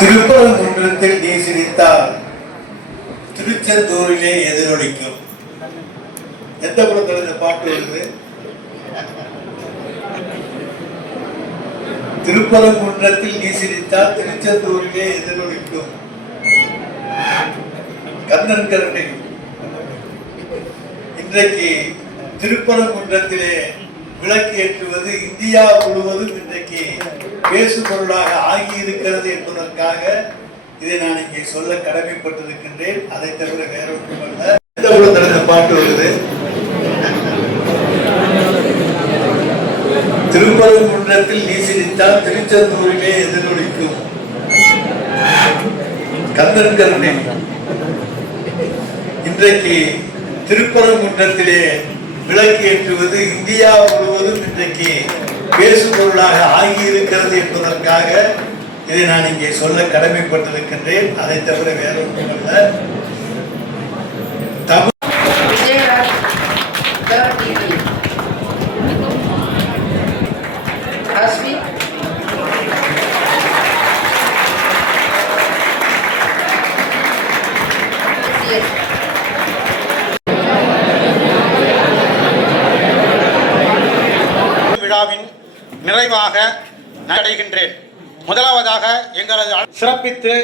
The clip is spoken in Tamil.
திருப்பரங்குன்றத்தில் நீ சிரித்தால் திருச்செந்தூரிலே எதிரொலிக்கும். எந்த படத்துல இந்த பாட்டு வருது? திருப்பரங்குன்றத்தில் நீ சிரித்தால் திருச்செந்தூரிலே எதிரொலிக்கும். கண்ணன் கருணை. இன்றைக்கு திருப்பரங்குன்றத்திலே விளக்கு ஏற்றுவது இந்தியா முழுவதும் இன்றைக்கு பேசு பொருளாக ஆகியிருக்கிறது என்பதற்காக இதை நான் இங்கே சொல்ல கடமைப்பட்டிருக்கின்றேன். அதை தவிர வேற ஒன்றுமல்ல. எந்த படத்துல இந்த பாட்டு வருது? திருப்பரங்குன்றத்தில் நீ சிரித்தால் திருச்செந்தூரிலே எதிரொலிக்கும். கந்தன் கருணை. இன்றைக்கு திருப்பரங்குன்றத்திலே விளக்கு ஏற்றுவது இந்தியா முழுவதும் இன்றைக்கு பேசு பொருளாக ஆகியிருக்கிறது என்பதற்காக இதை நான் இங்கே சொல்ல கடமைப்பட்டிருக்கின்றேன். அதை தவிர வேற ஒன்றுமல்ல. விழாவின் நிறைவாக நடைகின்றேன். முதலாவதாக எங்களது சிறப்பித்து